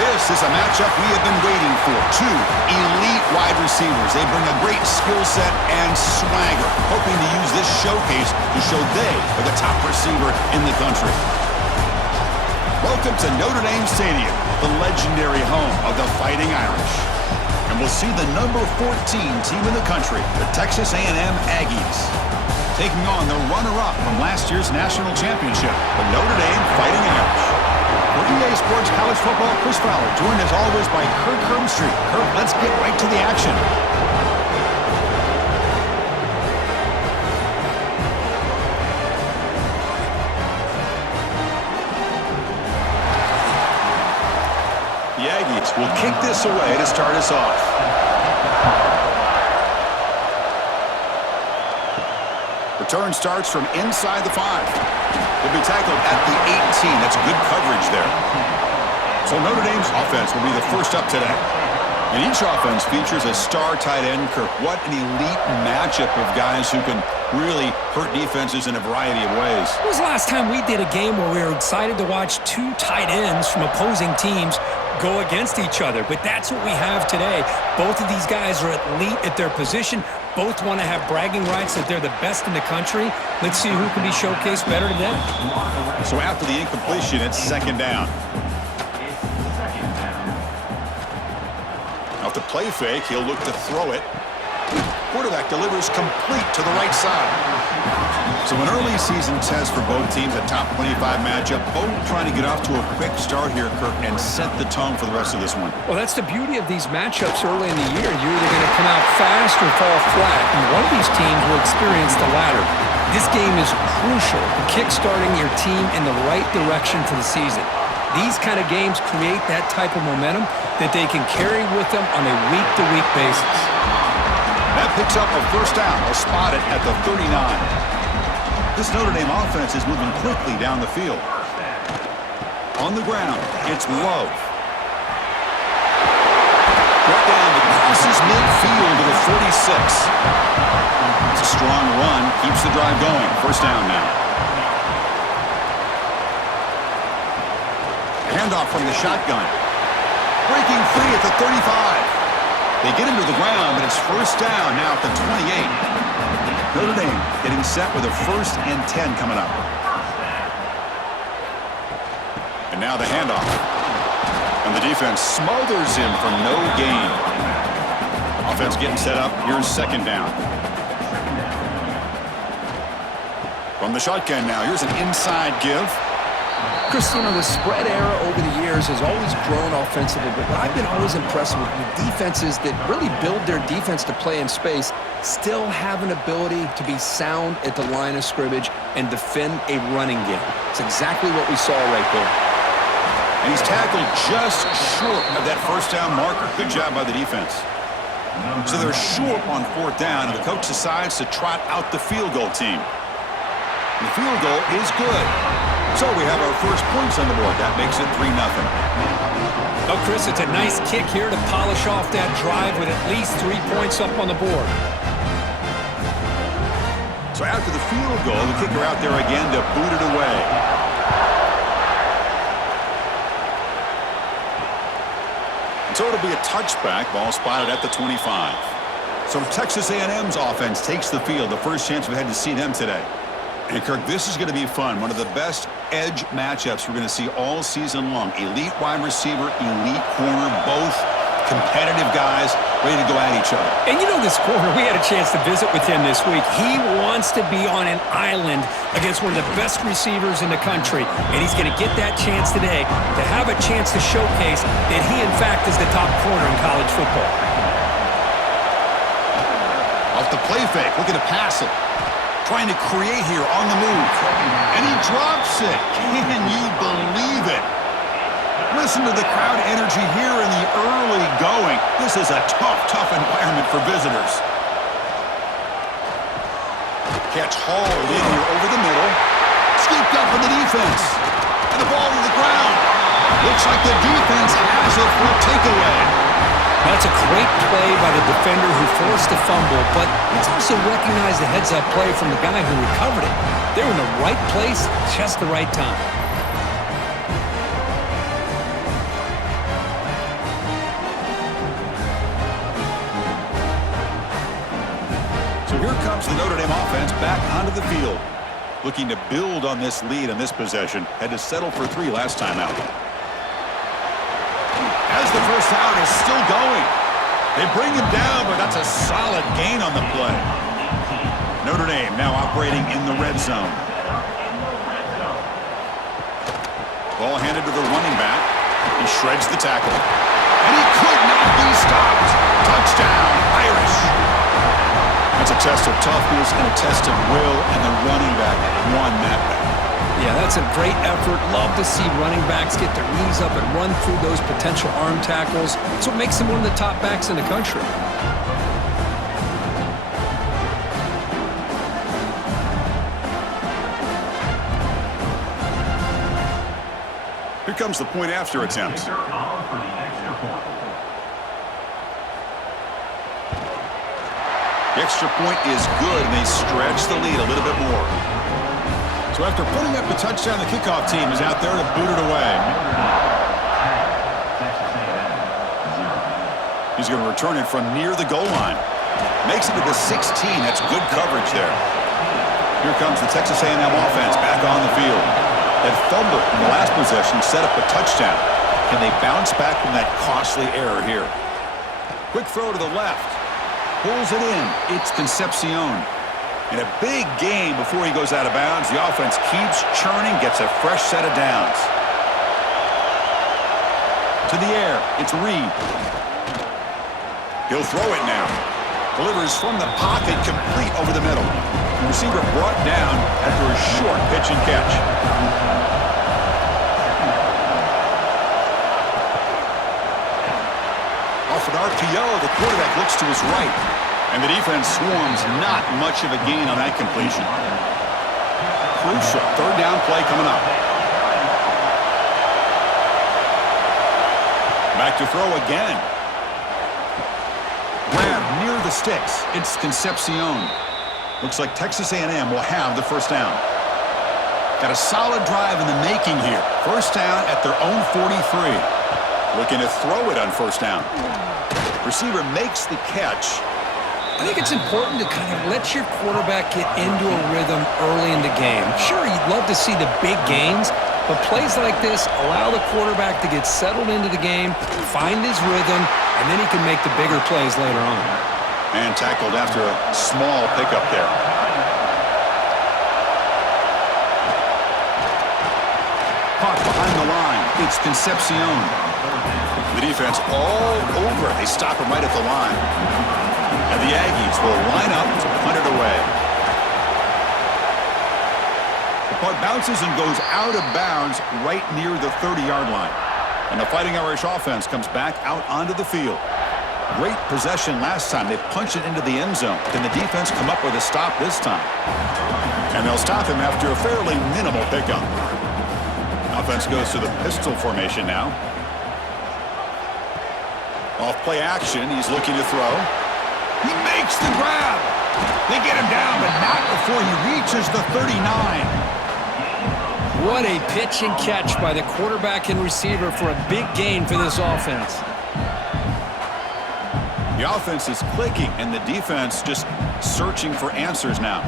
This is a matchup we have been waiting for. Two elite wide receivers. They bring a great skill set and swagger, hoping to use this showcase to show they are the top receiver in the country. Welcome to Notre Dame Stadium, the legendary home of the Fighting Irish. And we'll see the number 14 team in the country, the Texas A&M Aggies, taking on the runner-up from last year's national championship, the Notre Dame Fighting Irish. For EA Sports College Football, Chris Fowler, joined as always by Kirk Hermstreet. Kirk, let's get right to the action. The Aggies will kick this away to start us off. Return starts from inside the 5. Will be tackled at the 18. That's good coverage there. So Notre Dame's offense will be the first up today. And each offense features a star tight end. Kirk, what an elite matchup of guys who can really hurt defenses in a variety of ways. When was the last time we did a game where we were excited to watch two tight ends from opposing teams go against each other? But that's what we have today. Both of these guys are elite at their position. Both want to have bragging rights that they're the best in the country. Let's see who can be showcased better today. So after the incompletion, it's second down. Off the play fake, he'll look to throw it. Quarterback delivers complete to the right side. So an early season test for both teams, a top 25 matchup. Both trying to get off to a quick start here, Kirk, and set the tone for the rest of this one. Well, that's the beauty of these matchups early in the year. You're either going to come out fast or fall flat, and one of these teams will experience the latter. This game is crucial for kickstarting your team in the right direction for the season. These kind of games create that type of momentum that they can carry with them on a week-to-week basis. That picks up a first down. They'll spot it at the 39. This Notre Dame offense is moving quickly down the field. On the ground, it's Love. Brought down to crosses midfield to the 46. It's a strong run, keeps the drive going. First down now. Handoff from the shotgun. Breaking free at the 35. They get him to the ground, but it's first down now at the 28. Notre Dame getting set with a 1st and 10 coming up. And now the handoff. And the defense smothers him for no gain. Offense getting set up. Here's second down. From the shotgun now, here's an inside give. Chris, you know, the spread era over the years has always grown offensively, but what I've been always impressed with defenses that really build their defense to play in space still have an ability to be sound at the line of scrimmage and defend a running game. It's exactly what we saw right there. And he's tackled just short of that first down marker. Good job by the defense. So they're short on 4th down, and the coach decides to trot out the field goal team. And the field goal is good. So we have our first points on the board. That makes it 3-0. Oh, Chris, it's a nice kick here to polish off that drive with at least 3 points up on the board. So after the field goal, the kicker out there again to boot it away. And so it'll be a touchback. Ball spotted at the 25. So Texas A&M's offense takes the field. The first chance we had to see them today. And Kirk, this is going to be fun. One of the best edge matchups we're going to see all season long. Elite wide receiver, elite corner, both competitive guys ready to go at each other. And you know this corner, we had a chance to visit with him this week. He wants to be on an island against one of the best receivers in the country. And he's going to get that chance today to have a chance to showcase that he, in fact, is the top corner in college football. Off the play fake, looking to pass it. Trying to create here on the move. And he drops it. Can you believe it? Listen to the crowd energy here in the early going. This is a tough environment for visitors. Catch hauled in here over the middle. Scooped up in the defense. And the ball to the ground. Looks like the defense has it for a takeaway. That's a great play by the defender who forced the fumble, but let's also recognize the heads-up play from the guy who recovered it. They were in the right place, just the right time. comes the Notre Dame offense back onto the field. Looking to build on this lead in this possession. Had to settle for 3 last time out. As the first down is still going. They bring him down, but that's a solid gain on the play. Notre Dame now operating in the red zone. Ball handed to the running back. He shreds the tackle. And he could not be stopped. Touchdown, Irish. That's a test of toughness and a test of will, and the running back won that battle. Yeah, that's a great effort. Love to see running backs get their knees up and run through those potential arm tackles. That's what makes him one of the top backs in the country. Here comes the point after attempt. The extra point is good, and they stretch the lead a little bit more. So after putting up the touchdown, the kickoff team is out there to boot it away. He's going to return it from near the goal line. Makes it to the 16. That's good coverage there. Here comes the Texas A&M offense back on the field. That fumble in the last possession set up a touchdown. Can they bounce back from that costly error here? Quick throw to the left. Pulls it in. It's Concepcion. In a big game before he goes out of bounds, the offense keeps churning, gets a fresh set of downs. To the air, it's Reed. He'll throw it now. Delivers from the pocket, complete over the middle. The receiver brought down after a short pitch and catch. Off an RPO, the quarterback looks to his right. And the defense swarms, not much of a gain on that completion. Crucial third down play coming up. Back to throw again. Grab near the sticks. It's Concepcion. Looks like Texas A&M will have the first down. Got a solid drive in the making here. First down at their own 43. Looking to throw it on first down. Receiver makes the catch. I think it's important to kind of let your quarterback get into a rhythm early in the game. Sure, you'd love to see the big gains, but plays like this allow the quarterback to get settled into the game, find his rhythm, and then he can make the bigger plays later on. And tackled after a small pickup there. Caught behind the line. It's Concepcion. The defense all over. They stop him right at the line. And the Aggies will line up to punt it away. The punt bounces and goes out of bounds right near the 30-yard line. And the Fighting Irish offense comes back out onto the field. Great possession last time. They punched it into the end zone. Can the defense come up with a stop this time? And they'll stop him after a fairly minimal pickup. Offense goes to the pistol formation now. Off play action. He's looking to throw. He makes the grab. They get him down, but not before he reaches the 39. What a pitch and catch by the quarterback and receiver for a big gain for this offense. The offense is clicking, and the defense just searching for answers now.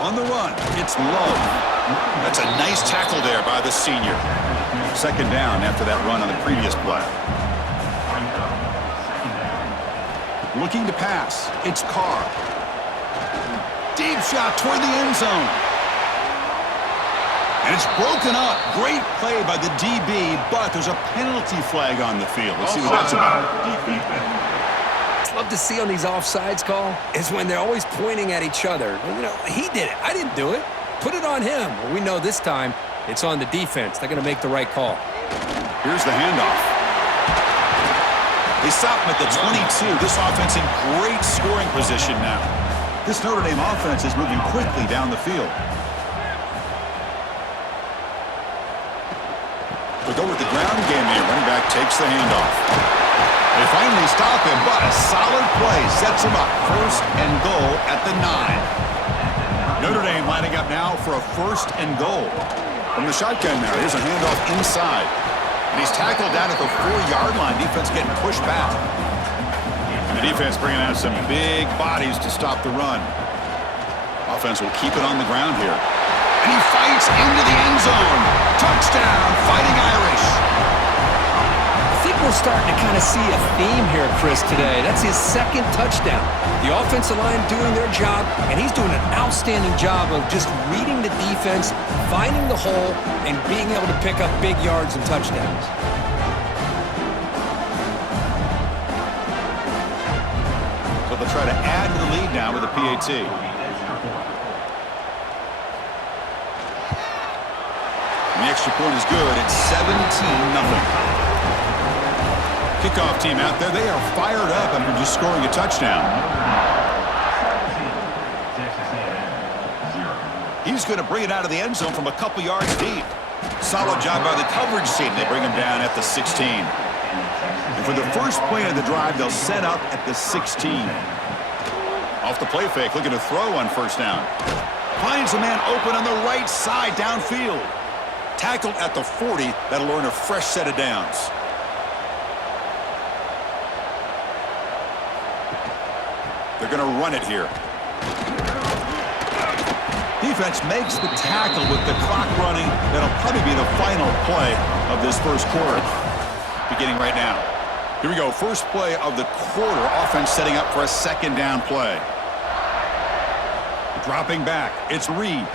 On the run, it's Love. That's a nice tackle there by the senior. Second down after that run on the previous play. Looking to pass. It's Carr. Deep shot toward the end zone. And it's broken up. Great play by the DB, but there's a penalty flag on the field. Let's see what that's about. Love to see on these offsides call is when they're always pointing at each other. You know, he did it. I didn't do it. Put it on him. Well, we know this time it's on the defense. They're going to make the right call. Here's the handoff. They stop him at the 22. This offense in great scoring position now. This Notre Dame offense is moving quickly down the field. We go with the ground game here. Running back takes the handoff. They finally stop him, but a solid play sets him up. First and goal at the 9. Notre Dame lining up now for a first and goal. From the shotgun now, here's a handoff inside. And he's tackled down at the 4-yard line. Defense getting pushed back. Defense bringing out some big bodies to stop the run. Offense will keep it on the ground here. And he fights into the end zone. Touchdown, Fighting Irish. I think we're starting to kind of see a theme here, Chris, today. That's his second touchdown. The offensive line doing their job, and he's doing an outstanding job of just reading the defense, finding the hole, and being able to pick up big yards and touchdowns. So they'll try to add to the lead now with a PAT. And the extra point is good. It's 17-0. Kickoff team out there. They are fired up after just scoring a touchdown. He's going to bring it out of the end zone from a couple yards deep. Solid job by the coverage team. They bring him down at the 16. And for the first play of the drive, they'll set up at the 16. Off the play fake, looking to throw on first down. Finds a man open on the right side downfield. Tackled at the 40. That'll earn a fresh set of downs. They're going to run it here. Defense makes the tackle with the clock running. That'll probably be the final play of this first quarter. Beginning right now. Here we go. First play of the quarter. Offense setting up for a second down play. Dropping back. It's Reed.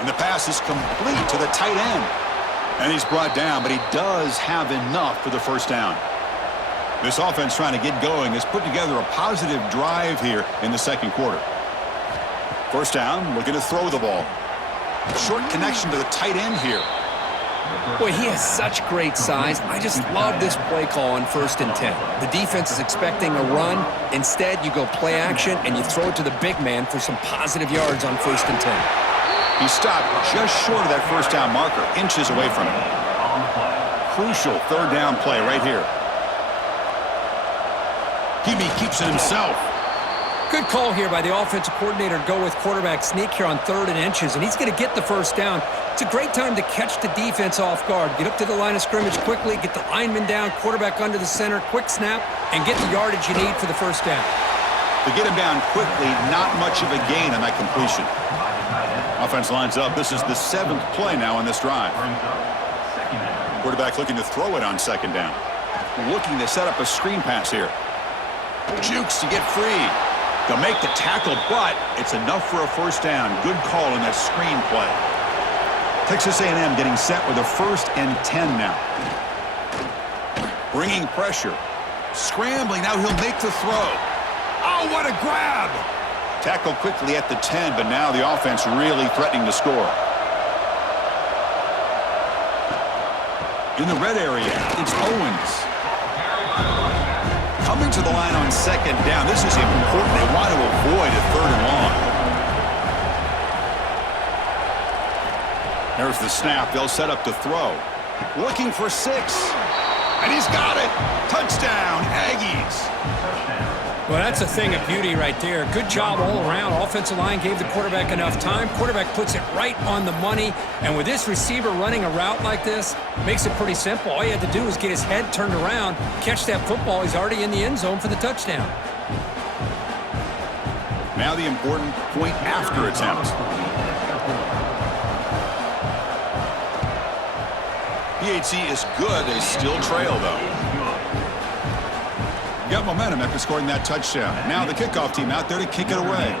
And the pass is complete to the tight end. And he's brought down, but he does have enough for the first down. This offense trying to get going has put together a positive drive here in the second quarter. First down, looking to throw the ball. Short connection to the tight end here. Boy, he has such great size. I just love this play call on 1st and 10. The defense is expecting a run. Instead, you go play action, and you throw it to the big man for some positive yards on 1st and 10. He stopped just short of that first down marker, inches away from it. Crucial third down play right here. Hebe keeps it himself. Good call here by the offensive coordinator to go with quarterback sneak here on 3rd and inches, and he's going to get the first down. It's a great time to catch the defense off guard. Get up to the line of scrimmage quickly, get the lineman down, quarterback under the center, quick snap, and get the yardage you need for the first down. To get him down quickly, not much of a gain on that completion. Offense lines up. This is the 7th play now on this drive. Quarterback looking to throw it on second down. Looking to set up a screen pass here. Jukes to get free. They'll make the tackle, but it's enough for a first down. Good call in that screen play. Texas A&M getting set with a 1st and 10 now. Bringing pressure. Scrambling. Now he'll make the throw. Oh, what a grab! Tackled quickly at the 10, but now the offense really threatening to score. In the red area, it's Owens. Coming to the line on second down. This is important. They want to avoid a 3rd and long. There's the snap. They'll set up to throw. Looking for 6. And he's got it. Touchdown, Aggies. Well, that's a thing of beauty right there. Good job all around. Offensive line gave the quarterback enough time. Quarterback puts it right on the money. And with this receiver running a route like this, makes it pretty simple. All you had to do was get his head turned around, catch that football. He's already in the end zone for the touchdown. Now the important point after attempt. PAT is good. They still trail, though. Got momentum after scoring that touchdown. Now the kickoff team out there to kick it away.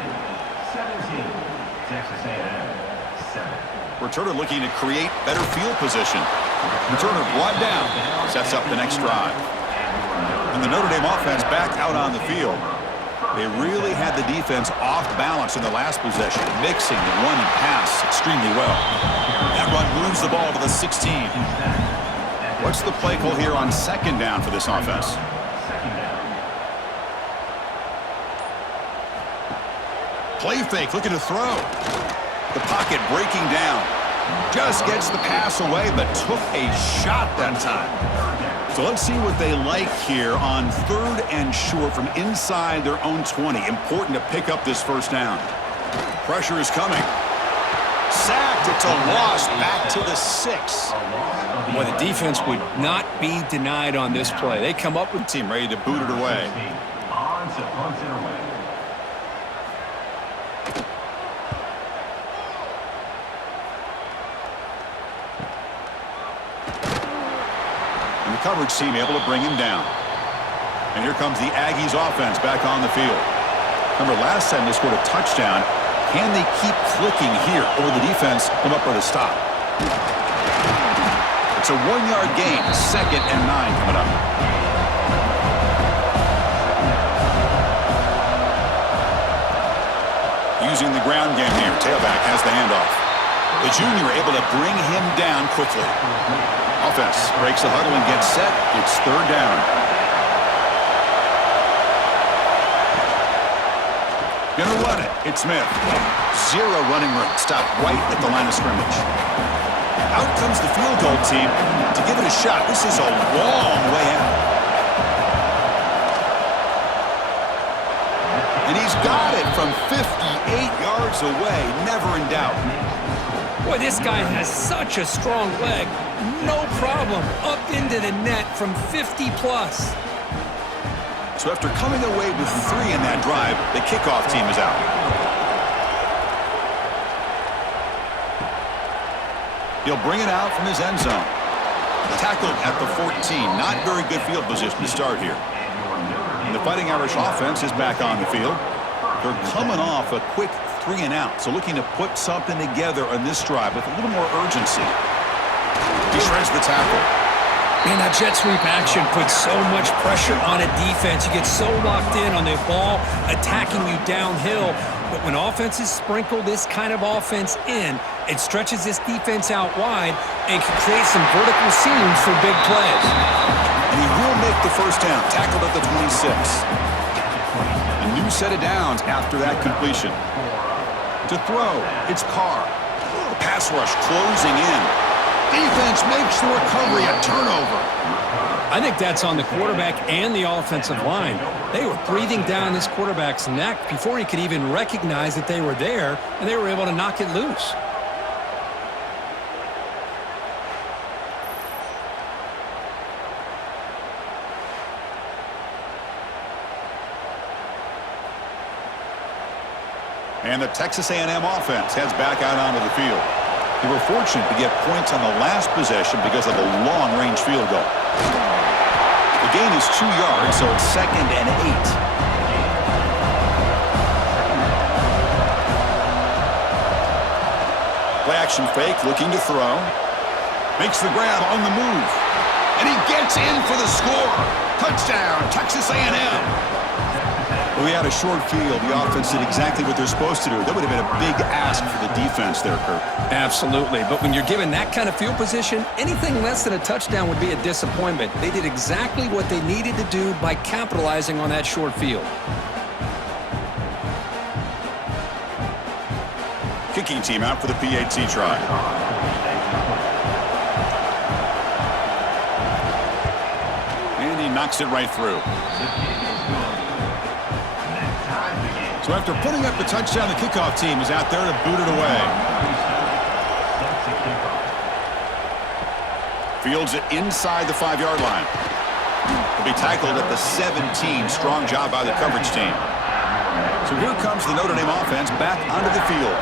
Returner looking to create better field position. Returner brought down. Sets up the next drive. And the Notre Dame offense back out on the field. They really had the defense off balance in the last possession, mixing the run and pass extremely well. That run moves the ball to the 16. What's the play call here on second down for this offense? Play fake, looking to throw. The pocket breaking down. Just gets the pass away, but took a shot that time. So let's see what they like here on 3rd and short from inside their own 20. Important to pick up this first down. Pressure is coming. Sack It's a loss back to the 6. Well, the defense would not be denied on this play. They come up with The team ready to boot it away. And the coverage team able to bring him down. And here comes the Aggies offense back on the field. Remember, last time they scored a touchdown. Can they keep clicking here, or the defense come up with a stop? It's a 1-yard gain, 2nd and 9 coming up. Using the ground game here, tailback has the handoff. The junior able to bring him down quickly. Offense breaks the huddle and gets set. It's 3rd down. Gonna run it. It's Smith. 0 running room. Stop right at the line of scrimmage. Out comes the field goal team to give it a shot. This is a long way out. And he's got it from 58 yards away. Never in doubt. Boy, this guy has such a strong leg. No problem. Up into the net from 50-plus. So after coming away with 3 in that drive, the kickoff team is out. He'll bring it out from his end zone. Tackled at the 14. Not very good field position to start here. And the Fighting Irish offense is back on the field. They're coming off a quick 3 and out, so looking to put something together on this drive with a little more urgency. He shreds the tackle. Man, that jet sweep action puts so much pressure on a defense. You get so locked in on the ball attacking you downhill. But when offenses sprinkle this kind of offense in, it stretches this defense out wide and can create some vertical seams for big plays. And he will make the first down, tackled at the 26. A new set of downs after that completion. To throw, it's Carr. The pass rush closing in. Defense makes the recovery, a turnover. I think that's on the quarterback and the offensive line. They were breathing down this quarterback's neck before he could even recognize that they were there, and they were able to knock it loose. And the Texas A&M offense heads back out onto the field. They were fortunate to get points on the last possession because of a long-range field goal. The gain is 2 yards, so it's 2nd and 8. Play action fake, looking to throw. Makes the grab on the move. And he gets in for the score. Touchdown, Texas A&M. We had a short field. The offense did exactly what they're supposed to do. That would have been a big ask for the defense there, Kurt. Absolutely. But when you're given that kind of field position, anything less than a touchdown would be a disappointment. They did exactly what they needed to do by capitalizing on that short field. Kicking team out for the PAT try. And he knocks it right through. So after putting up the touchdown, the kickoff team is out there to boot it away. Fields it inside the 5-yard line. He'll be tackled at the 17. Strong job by the coverage team. So here comes the Notre Dame offense back onto the field.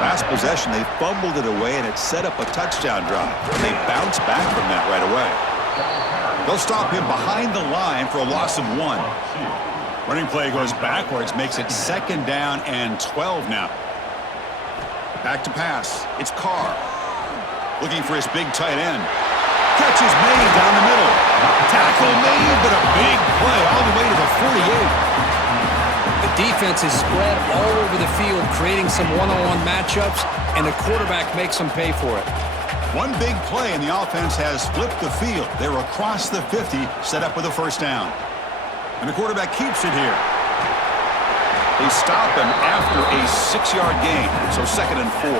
Last possession, they fumbled it away, and it set up a touchdown drive. And they bounced back from that right away. They'll stop him behind the line for a loss of 1. Running play goes backwards, makes it 2nd down and 12 now. Back to pass. It's Carr. Looking for his big tight end. Catch is made down the middle. Tackle made, but a big play all the way to the 48. The defense is spread all over the field, creating some one-on-one matchups, and the quarterback makes them pay for it. One big play, and the offense has flipped the field. They're across the 50, set up with a first down. And the quarterback keeps it here. They stop him after a 6-yard gain, so 2nd and 4.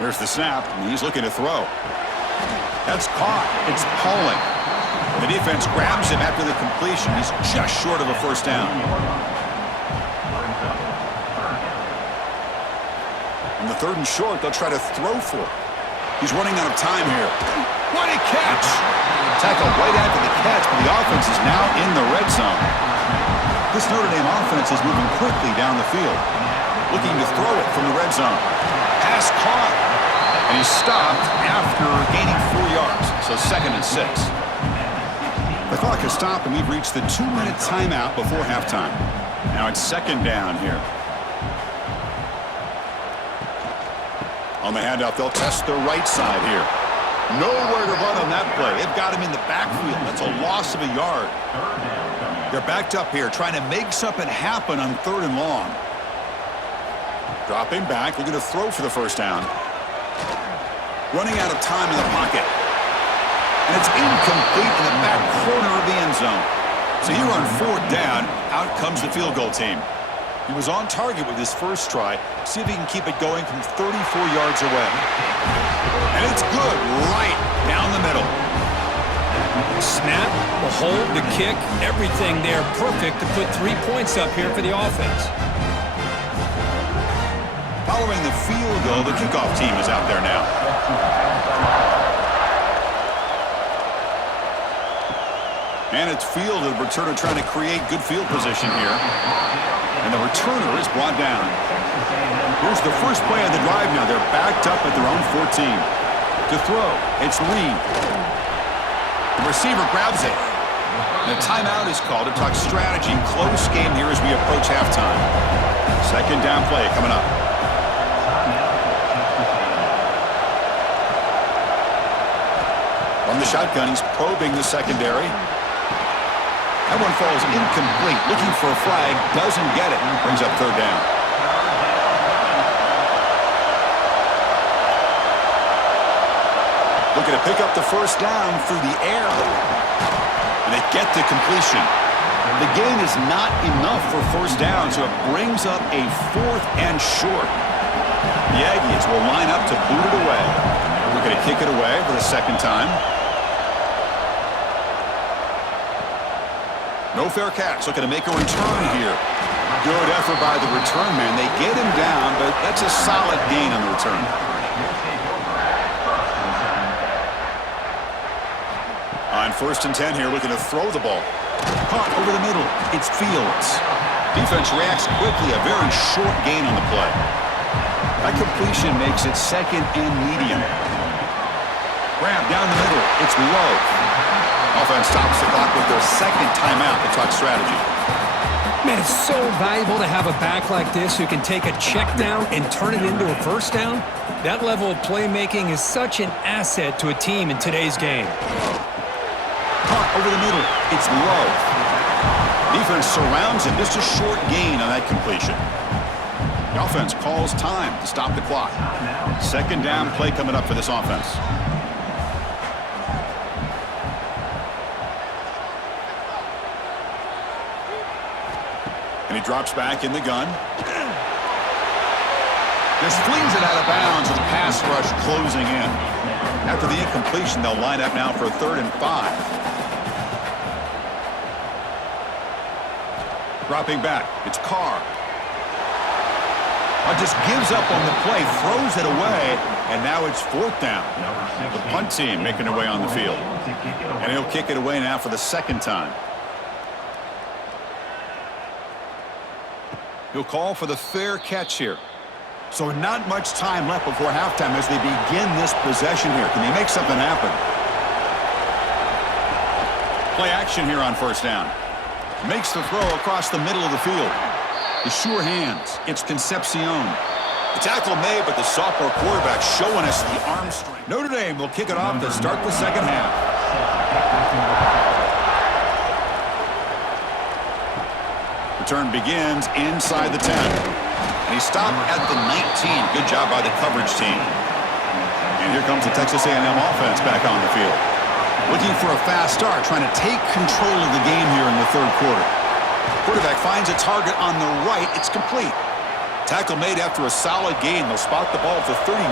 There's the snap, and he's looking to throw. That's caught. It's Pauling. The defense grabs him after the completion. He's just short of a first down. On the 3rd and short, they'll try to throw for it. He's running out of time here. What a catch! Tackle right after the catch, but the offense is now in the red zone. This Notre Dame offense is moving quickly down the field, looking to throw it from the red zone. Pass caught, and he's stopped after gaining 4 yards, so 2nd and 6. The clock has stopped, and we've reached the 2-minute timeout before halftime. Now it's 2nd down here. On the handoff, they'll test the right side here. Nowhere to run on that play. They've got him in the backfield. That's a loss of a yard. They're backed up here, trying to make something happen on 3rd and long. Dropping back, looking to throw for the first down. Running out of time in the pocket. And it's incomplete in the back corner of the end zone. So here on 4th down, out comes the field goal team. He was on target with his first try. See if he can keep it going from 34 yards away. And it's good right down the middle. Snap, the hold, the kick, everything there perfect to put 3 points up here for the offense. Following the field goal, the kickoff team is out there now. And it's fielded. The returner trying to create good field position here. And the returner is brought down. Here's the first play of the drive now. They're backed up at their own 14. To throw, it's Reed. The receiver grabs it. And a timeout is called to talk strategy. Close game here as we approach halftime. 2nd down play coming up. From the shotgun, he's probing the secondary. That one falls incomplete. Looking for a flag. Doesn't get it. Brings up 3rd down. Looking to pick up the first down through the air. And they get the completion. The gain is not enough for first down, so it brings up a 4th and short. The Aggies will line up to boot it away. Looking to kick it away for the 2nd time. No fair catch. Looking to make a return here. Good effort by the return man. They get him down, but that's a solid gain on the return. On 1st and 10 here, looking to throw the ball. Caught over the middle. It's Fields. Defense reacts quickly. A very short gain on the play. That completion makes it 2nd and medium. Grab down the middle. It's low. Offense stops the clock with their 2nd timeout to talk strategy. Man, it's so valuable to have a back like this who can take a check down and turn it into a first down. That level of playmaking is such an asset to a team in today's game. Caught over the middle. It's low. Defense surrounds him. Just a short gain on that completion. The offense calls time to stop the clock. 2nd down play coming up for this offense. And he drops back in the gun. Just flings it out of bounds with the pass rush closing in. After the incompletion, they'll line up now for 3rd and 5. Dropping back, it's Carr. Just gives up on the play, throws it away, and now it's 4th down. The punt team making their way on the field. And he'll kick it away now for the 2nd time. He'll call for the fair catch here. So not much time left before halftime as they begin this possession here. Can they make something happen? Play action here on 1st down. Makes the throw across the middle of the field. The sure hands. It's Concepcion. The tackle made, but the sophomore quarterback showing us the arm strength. Notre Dame will kick it off to start the 2nd half. Return begins inside the 10. And he stopped at the 19. Good job by the coverage team. And here comes the Texas A&M offense back on the field. Looking for a fast start, trying to take control of the game here in the 3rd quarter. Quarterback finds a target on the right. It's complete. Tackle made after a solid gain. They'll spot the ball for 31.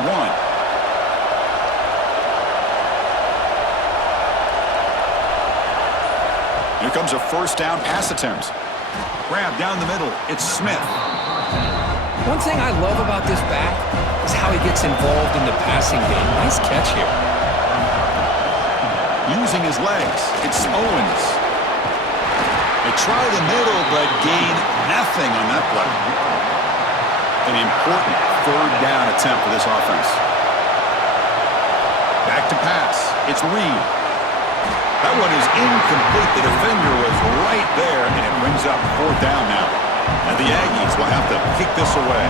comes a first down pass attempt. Grab down the middle. It's Smith. One thing I love about this back is how he gets involved in the passing game. Nice catch here. Using his legs. It's Owens. They try the middle, but gain nothing on that play. An important third down attempt for this offense. Back to pass. It's Reed. That one is incomplete. The defender was right there, and it brings up fourth down now. And the Aggies will have to kick this away.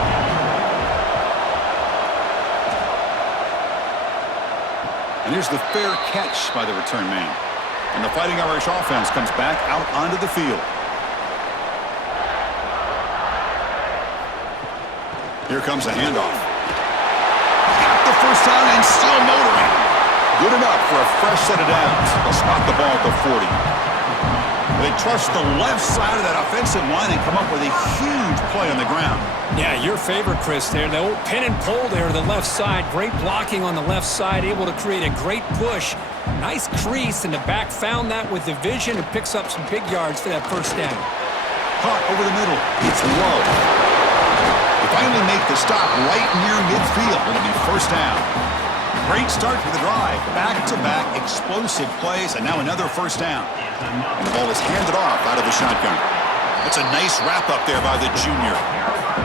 And here's the fair catch by the return man. And the Fighting Irish offense comes back out onto the field. Here comes the handoff. Got the first down and still motoring. Good enough for a fresh set of downs. They'll spot the ball at the 40. They trust the left side of that offensive line and come up with a huge play on the ground. Yeah, your favorite, Chris, there. The old pin and pull there to the left side. Great blocking on the left side, able to create a great push. Nice crease, and the back found that with the vision and picks up some big yards for that first down. Caught over the middle. It's low. They finally make the stop right near midfield. It'll be first down. Great start for the drive. Back-to-back explosive plays, and now another first down. And the ball is handed off out of the shotgun. That's a nice wrap-up there by the junior.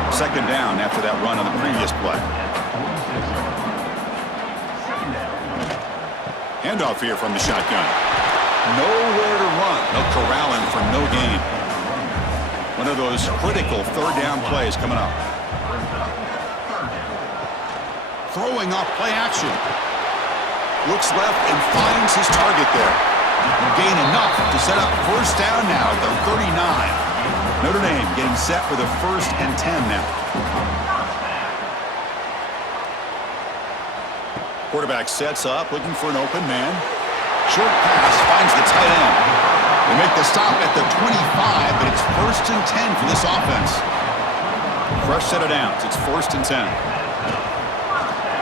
Second down after that run on the previous play. Handoff here from the shotgun. Nowhere to run. They'll corral him for no gain. One of those critical third down plays coming up. Throwing off play action. Looks left and finds his target there. And gain enough to set up first down now at the 39. Notre Dame getting set with a 1st and 10 now. Quarterback sets up, looking for an open man. Short pass finds the tight end. They make the stop at the 25, but it's 1st and 10 for this offense. Fresh set of downs. It's 1st and 10.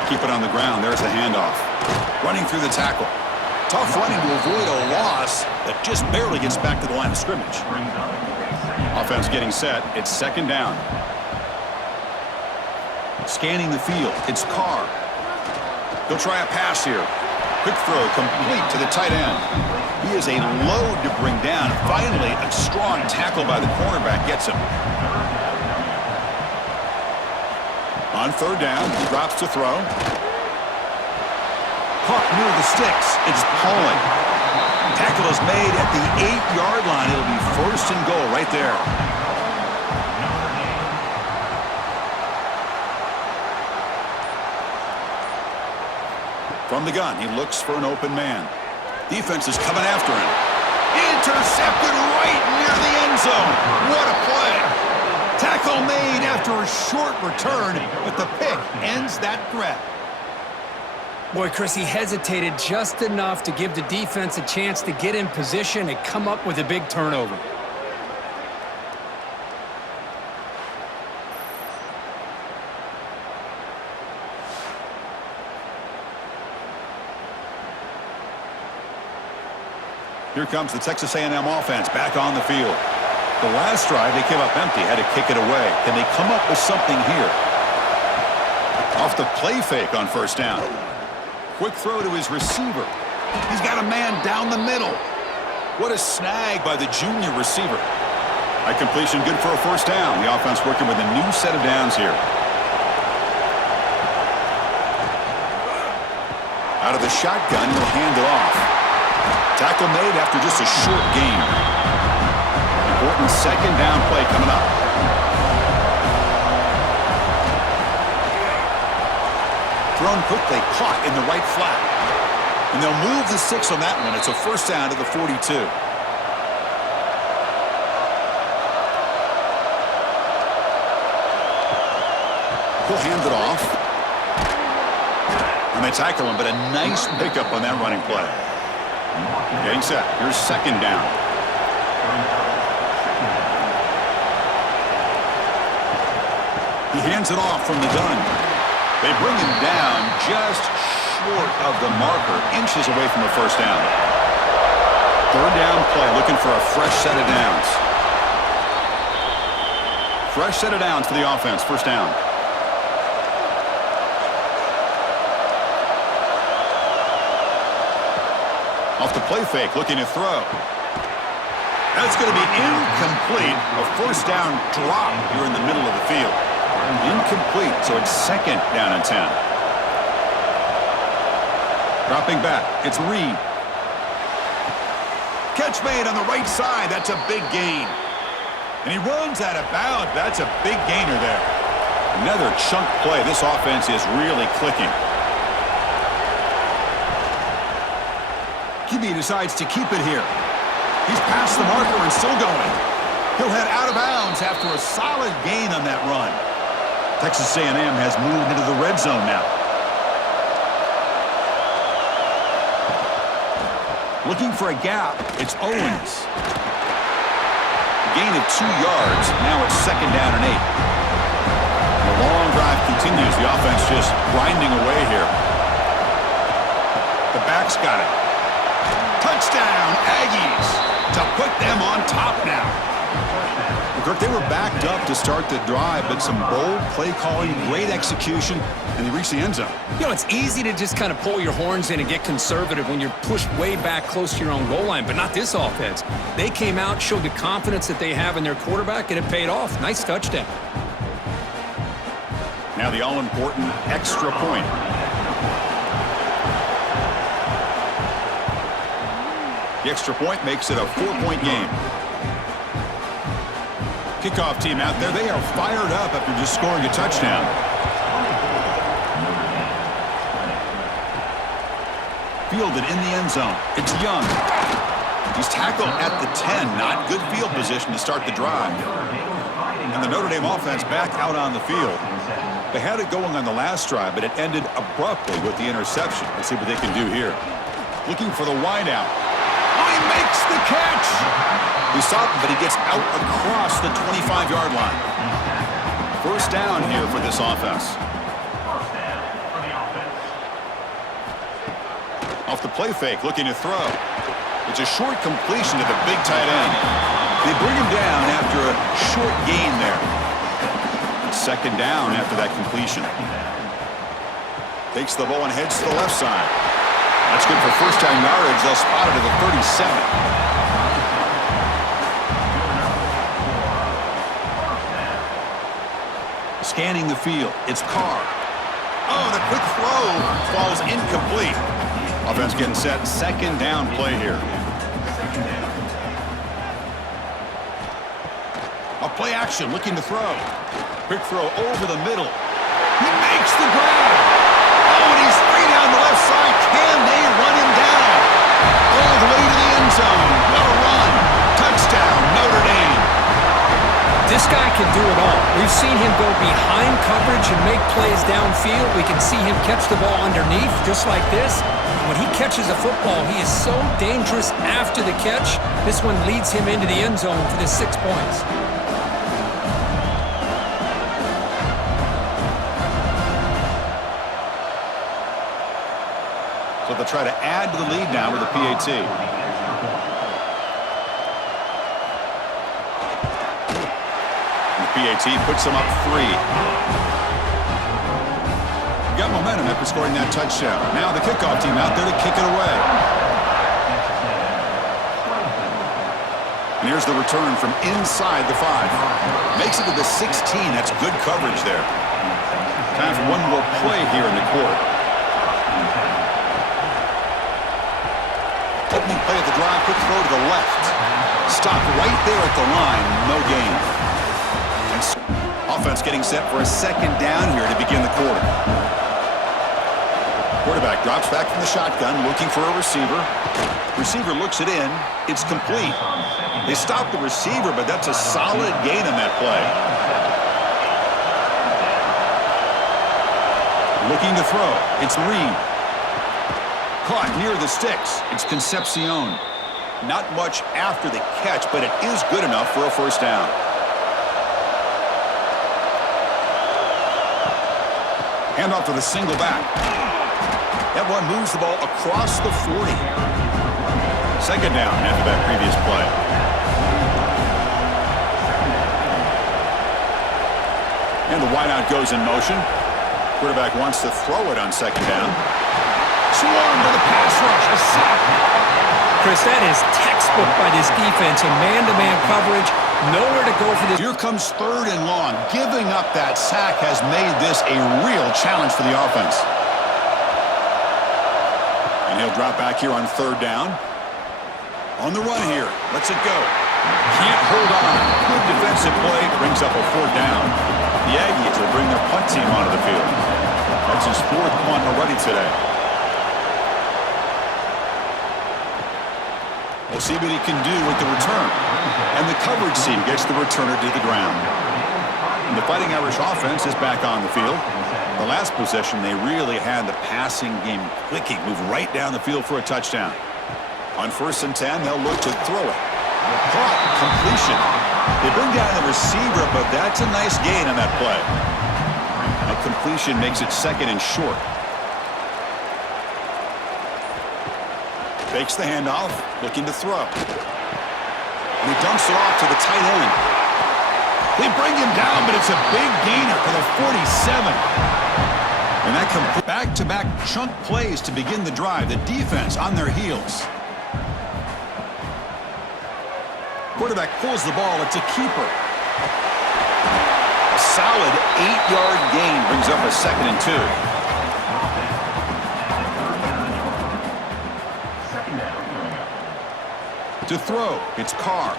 Keep it on the ground. There's the handoff. Running through the tackle. Tough running to avoid a loss that just barely gets back to the line of scrimmage. Offense getting set. It's second down. Scanning the field. It's Carr. He'll try a pass here. Quick throw complete to the tight end. He is a load to bring down. Finally, a strong tackle by the cornerback gets him. On third down, he drops to throw. Caught near the sticks. It's Pauling. Tackle is made at the 8-yard line. It'll be 1st and goal right there. From the gun, he looks for an open man. Defense is coming after him. Intercepted right near the end zone. What a play. Tackle made after a short return, but the pick ends that threat. Boy, Chris, he hesitated just enough to give the defense a chance to get in position and come up with a big turnover. Here comes the Texas A&M offense back on the field. The last drive, they came up empty, had to kick it away. Can they come up with something here? Off the play fake on first down. Quick throw to his receiver. He's got a man down the middle. What a snag by the junior receiver. High completion, good for a first down. The offense working with a new set of downs here. Out of the shotgun, he'll hand it off. Tackle made after just a short gain. Important second down play coming up. Thrown quickly, caught in the right flat. And they'll move the 6 on that one. It's a first down to the 42. He'll hand it off. And they tackle him, but a nice pickup on that running play. Getting set. Here's second down. He hands it off from the gun. They bring him down just short of the marker, inches away from the first down. Third down play, looking for a fresh set of downs. Fresh set of downs for the offense. First down. Off the play fake, looking to throw. That's going to be incomplete. A first down drop here in the middle of the field. Incomplete, so it's second down and 10. Dropping back, it's Reed. Catch made on the right side. That's a big gain. And he runs out of bounds. That's a big gainer there. Another chunk play. This offense is really clicking. QB decides to keep it here. He's past the marker and still going. He'll head out of bounds after a solid gain on that run. Texas A&M has moved into the red zone now. Looking for a gap, it's Owens. Gain of 2 yards. Now it's second down and 8. The long drive continues. The offense just grinding away here. The back's got it. Touchdown, Aggies, to put them on top now. Kirk, they were backed up to start the drive, but some bold play calling, great execution, and they reached the end zone. You know, it's easy to just kind of pull your horns in and get conservative when you're pushed way back close to your own goal line, but not this offense. They came out, showed the confidence that they have in their quarterback, and it paid off. Nice touchdown. Now the all-important extra point. The extra point makes it a 4-point game. Kickoff team out there, they are fired up after just scoring a touchdown. Fielded in the end zone. It's Young. He's tackled at the 10. Not good field position to start the drive. And the Notre Dame offense back out on the field. They had it going on the last drive, but it ended abruptly with the interception. Let's see what they can do here. Looking for the wideout. Oh, he makes the catch! He stopped him, but he gets out across the 25-yard line. First down here for this offense. Off the play fake, looking to throw. It's a short completion to the big tight end. They bring him down after a short gain there. It's second down after that completion. Takes the ball and heads to the left side. That's good for first-down yardage. They'll spot it at the 37. Scanning the field, it's Carr. Oh, the quick throw falls incomplete. Offense getting set, second down play here. A play action, looking to throw. Quick throw over the middle. He makes the grab. Oh, and he's free down the left side. Can they run him down? All the way to the end zone. What a run. Touchdown, Notre Dame. This guy can do it all. We've seen him go behind coverage and make plays downfield. We can see him catch the ball underneath, just like this. When he catches a football, he is so dangerous after the catch. This one leads him into the end zone for the 6 points. So they'll try to add to the lead now with a PAT. PAT puts them up 3. Got momentum after scoring that touchdown. Now the kickoff team out there to kick it away. And here's the return from inside the 5. Makes it to the 16. That's good coverage there. Time for one more play here in the quarter. Opening play at the drive, quick throw to the left. Stop right there at the line, no gain. Offense getting set for a second down here to begin the quarter. Quarterback drops back from the shotgun, looking for a receiver. Receiver looks it in. It's complete. They stop the receiver, but that's a solid gain on that play. Looking to throw. It's Reed. Caught near the sticks. It's Concepcion. Not much after the catch, but it is good enough for a first down. Handoff to the single back. That one moves the ball across the 40. Second down after that previous play. And the wideout goes in motion. Quarterback wants to throw it on second down. Swarmed to the pass rush. A sack. Chris, that is textbook by this defense. A man-to-man coverage. Nowhere to go for this. Here comes third and long. Giving up that sack has made this a real challenge for the offense. And he'll drop back here on third down. On the run here. Lets it go. Can't hold on. Good defensive play. Brings up a fourth down. The Aggies will bring their punt team onto the field. That's his fourth punt already today. We'll see what he can do with the return. And the coverage team gets the returner to the ground. And the Fighting Irish offense is back on the field. The last possession, they really had the passing game clicking. Move right down the field for a touchdown. On 1st and 10, they'll look to throw it. Caught. Completion. They bring down the receiver, but that's a nice gain on that play. A completion makes it second and short. Fakes the handoff, looking to throw. And he dumps it off to the tight end. They bring him down, but it's a big gainer for the 47. And that comes back-to-back chunk plays to begin the drive. The defense on their heels. Quarterback pulls the ball. It's a keeper. A solid 8-yard gain brings up a 2nd and 2. To throw, it's Carr.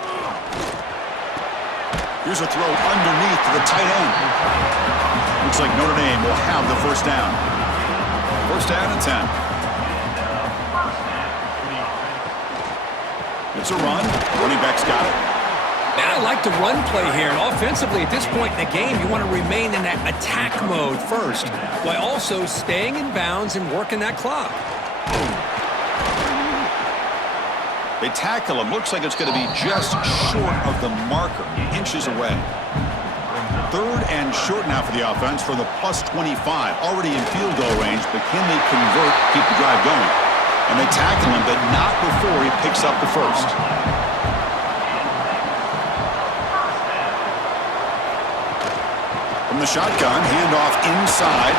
Here's a throw underneath to the tight end. Looks like Notre Dame will have the first down. First down and 10. It's a run. Running back's got it. Man, I like the run play here. And offensively, at this point in the game, you want to remain in that attack mode first, while also staying in bounds and working that clock. They tackle him. Looks like it's going to be just short of the marker. Inches away. 3rd and short now for the offense from the +25. Already in field goal range, but can they convert, keep the drive going? And they tackle him, but not before he picks up the first. From the shotgun, handoff inside.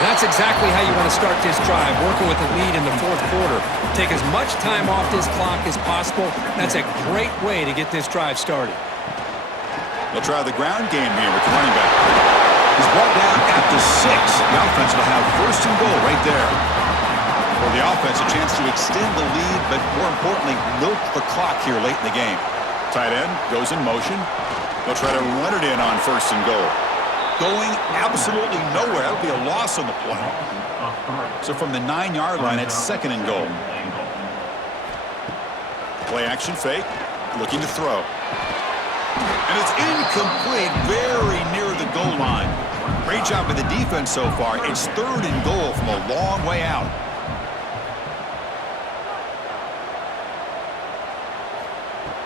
That's exactly how you want to start this drive, working with the lead in the 4th quarter. Take as much time off this clock as possible. That's a great way to get this drive started. They'll try the ground game here with the running back. He's brought down at the 6. The offense will have 1st and goal right there. For the offense, a chance to extend the lead, but more importantly, milk the clock here late in the game. Tight end goes in motion. They'll try to run it in on 1st and goal. Going absolutely nowhere. That'll be a loss on the play. So from the 9-yard line, it's 2nd and goal. Play action fake. Looking to throw. And it's incomplete, very near the goal line. Great job by the defense so far. It's 3rd and goal from a long way out.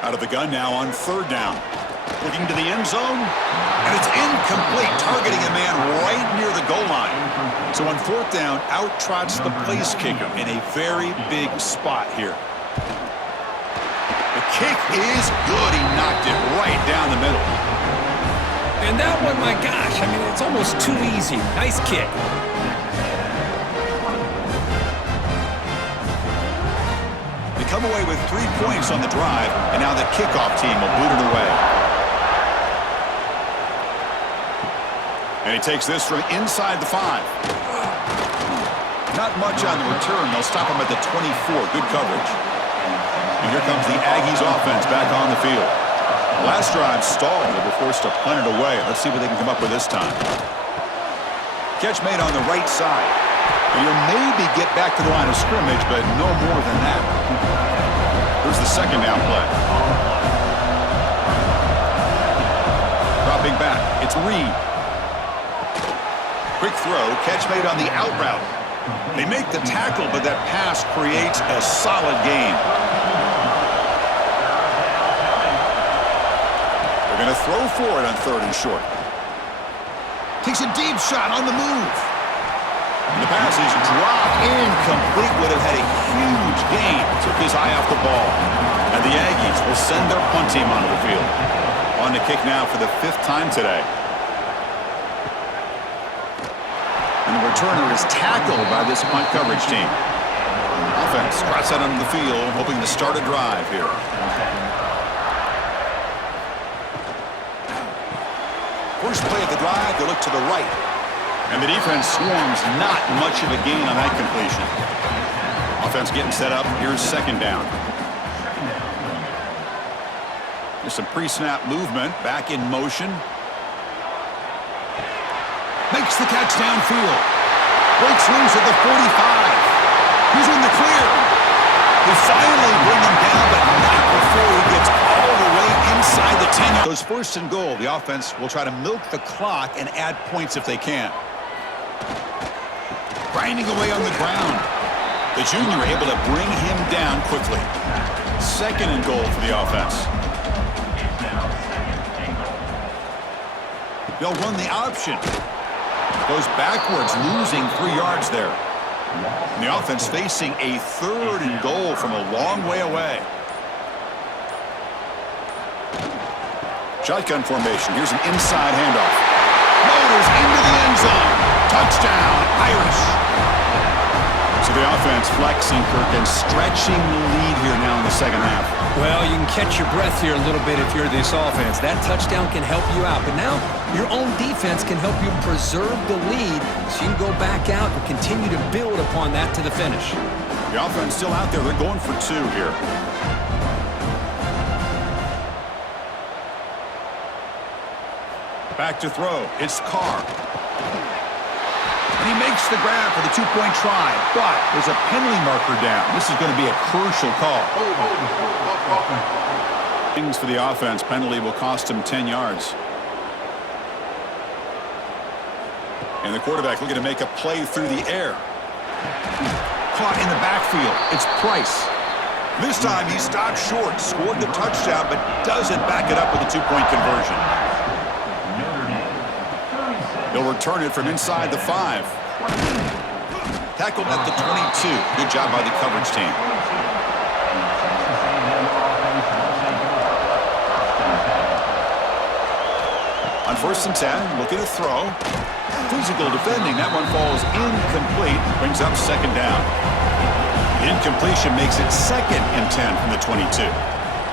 Out of the gun now on 3rd down. Looking to the end zone. And it's incomplete, targeting a man right near the goal line. So on 4th down, out trots the place kicker in a very big spot here. The kick is good. He knocked it right down the middle. And that one, my gosh, I mean, it's almost too easy. Nice kick. They come away with 3 points on the drive, and now the kickoff team will boot it away. And he takes this from inside the 5. Not much on the return. They'll stop him at the 24. Good coverage. And here comes the Aggies offense back on the field. Last drive stalled. They were forced to punt it away. Let's see what they can come up with this time. Catch made on the right side. And you'll maybe get back to the line of scrimmage, but no more than that. Here's the 2nd down play. Dropping back. It's Reed. Quick throw. Catch made on the out route. They make the tackle, but that pass creates a solid gain. They're going to throw for it on 3rd and short. Takes a deep shot on the move. The pass is dropped. Incomplete. Would have had a huge gain. Took his eye off the ball. And the Aggies will send their punt team onto the field. On to kick now for the 5th time today. And the returner is tackled by this punt coverage team. Offense trots out onto the field, hoping to start a drive here. First play of the drive, they look to the right. And the defense swarms, not much of a gain on that completion. Offense getting set up. Here's 2nd down. There's some pre-snap movement. Back in motion. Makes the catch downfield. Breaks loose at the 45. He's in the clear. They finally bring him down, but not before he gets all the way inside the 10. Those 1st and goal, the offense will try to milk the clock and add points if they can. Grinding away on the ground. The junior able to bring him down quickly. 2nd and goal for the offense. They'll run the option. Goes backwards, losing 3 yards there. And the offense facing a 3rd and goal from a long way away. Shotgun formation. Here's an inside handoff. Motors into the end zone. Touchdown, Irish. So the offense flexing, Kirk, and stretching the lead here now in the 2nd half. Well, you can catch your breath here a little bit if you're this offense. That touchdown can help you out. But now your own defense can help you preserve the lead so you can go back out and continue to build upon that to the finish. The offense still out there. They're going for 2 here. Back to throw. It's Carr. And he makes the grab for the 2-point try. But there's a penalty marker down. This is going to be a crucial call. Things for the offense. Penalty will cost him 10 yards. And the quarterback looking to make a play through the air. Caught in the backfield. It's Price. This time he stopped short. Scored the touchdown, but doesn't back it up with a 2-point conversion. They'll return it from inside the 5. Tackled at the 22. Good job by the coverage team. On 1st and 10, looking to throw. Physical defending. That one falls incomplete. Brings up 2nd down. Incompletion makes it 2nd and 10 from the 22.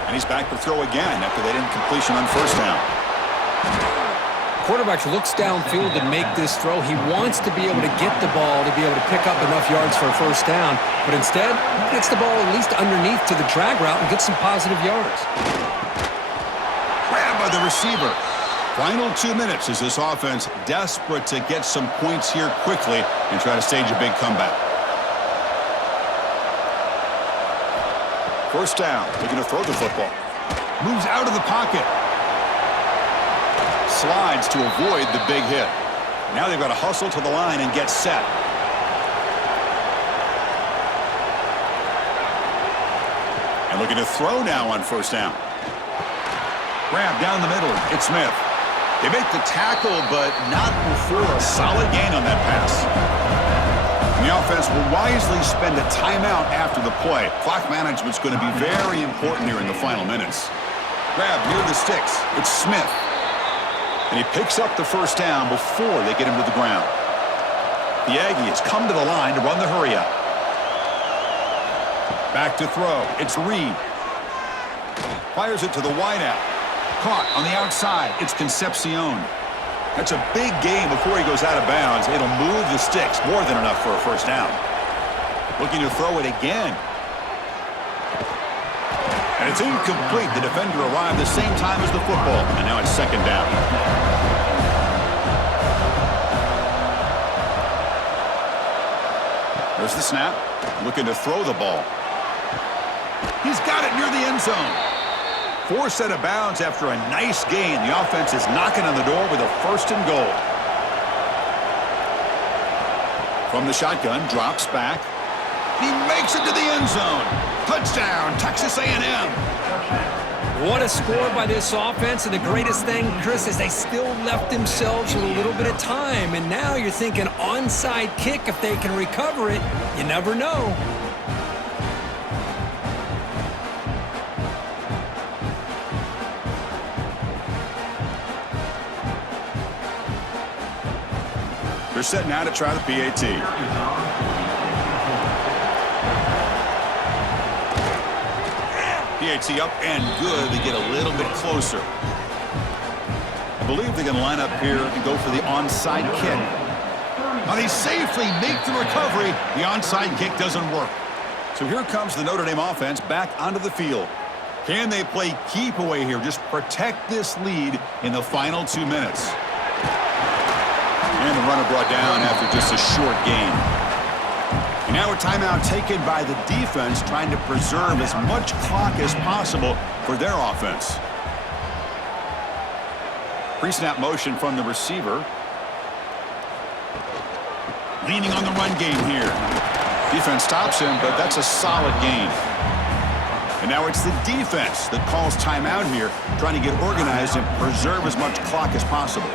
And he's back to throw again after that incompletion on 1st down. Quarterback looks downfield to make this throw. He wants to be able to get the ball to be able to pick up enough yards for a 1st down. But instead, he gets the ball at least underneath to the drag route and gets some positive yards. Grabbed by the receiver. Final 2 minutes as this offense desperate to get some points here quickly and try to stage a big comeback. 1st down. Looking to throw the football. Moves out of the pocket. Slides to avoid the big hit. Now they've got to hustle to the line and get set. And looking to throw now on 1st down. Grab down the middle. It's Smith. They make the tackle, but not before a solid gain on that pass. And the offense will wisely spend a timeout after the play. Clock management's going to be very important here in the final minutes. Grab near the sticks. It's Smith. And he picks up the 1st down before they get him to the ground. The Aggies come to the line to run the hurry-up. Back to throw. It's Reed. Fires it to the wideout. Caught on the outside. It's Concepcion. That's a big gain before he goes out of bounds. It'll move the sticks. More than enough for a 1st down. Looking to throw it again. And it's incomplete. The defender arrived the same time as the football. And now it's 2nd down. There's the snap. Looking to throw the ball. He's got it near the end zone. 4 set of bounds after a nice gain. The offense is knocking on the door with a 1st and goal. From the shotgun, drops back. He makes it to the end zone. Touchdown, Texas A&M. What a score by this offense, and the greatest thing, Chris, is they still left themselves with a little bit of time, and now you're thinking onside kick if they can recover it. You never know. They're set now to try the PAT. PAT up and good. They get a little bit closer. I believe they're going to line up here and go for the onside kick. But they safely make the recovery. The onside kick doesn't work. So here comes the Notre Dame offense back onto the field. Can they play keep away here? Just protect this lead in the final 2 minutes. And the runner brought down after just a short gain. And now a timeout taken by the defense, trying to preserve as much clock as possible for their offense. Pre-snap motion from the receiver. Leaning on the run game here. Defense stops him, but that's a solid gain. And now it's the defense that calls timeout here, trying to get organized and preserve as much clock as possible.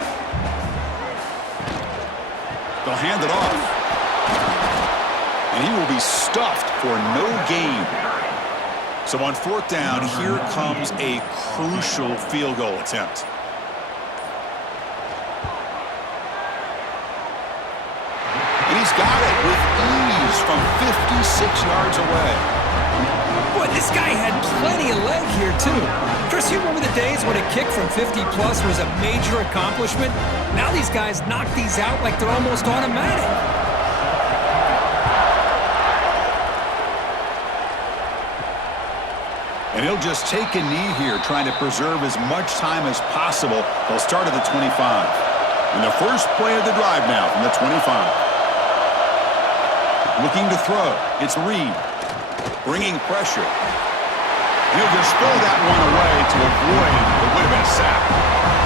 They'll hand it off. And he will be stuffed for no gain. So on 4th down, here comes a crucial field goal attempt. And he's got it with ease from 56 yards away. Boy, this guy had plenty of leg here, too. Chris, you remember the days when a kick from 50-plus was a major accomplishment? Now these guys knock these out like they're almost automatic. And he'll just take a knee here, trying to preserve as much time as possible. They'll start at the 25. And the first play of the drive now from the 25. Looking to throw. It's Reed. Bringing pressure. He'll just throw that one away to avoid what would have been a sack.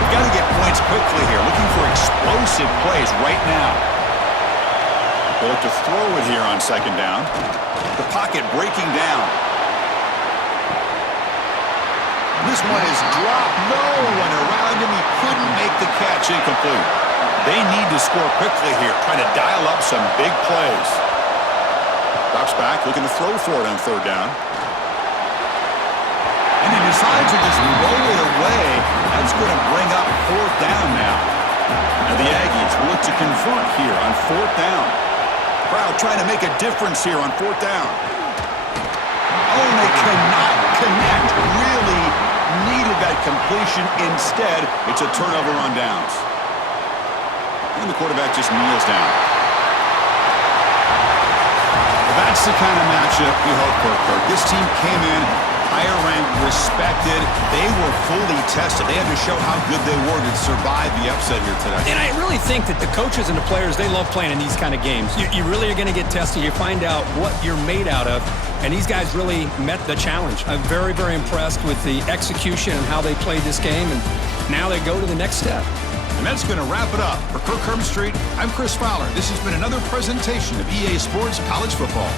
We've got to get points quickly here. Looking for explosive plays right now. They'll look to throw it here on 2nd down. The pocket breaking down. This one is dropped. No one around him. He couldn't make the catch. Incomplete. They need to score quickly here, trying to dial up some big plays. Drops back, looking to throw for it on 3rd down. And he decides to just roll it away. That's going to bring up 4th down now. And the Aggies will look to convert here on 4th down. Crowd trying to make a difference here on 4th down. Oh, and they cannot connect. Really needed that completion. Instead, it's a turnover on downs. And the quarterback just kneels down. That's the kind of matchup we hope for, Kirk. This team came in higher ranked, respected. They were fully tested. They had to show how good they were to survive the upset here today. And I really think that the coaches and the players, they love playing in these kind of games. You really are going to get tested. You find out what you're made out of. And these guys really met the challenge. I'm very, very impressed with the execution and how they played this game. And now they go to the next step. And that's going to wrap it up. For Kirk Street, I'm Chris Fowler. This has been another presentation of EA Sports College Football.